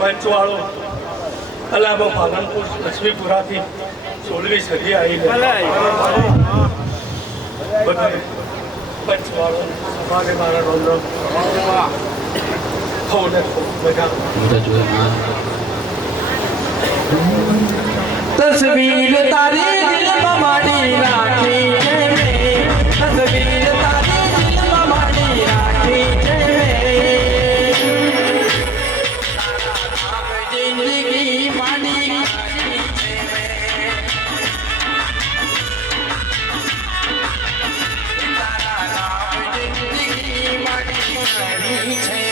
पंचवाड़ो अलाबो पालनपुर लक्ष्मीपुरा थी 16वीं सदी आई पंचवाड़ो सभा के मारा रोंदो होने मजा तस्वीर तारी दिल में माड़ी राखी है तस्वीर तारी दिल में माड़ी राखी है जिंदगी माड़ी जिंदगी माड़ी है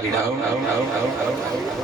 Right,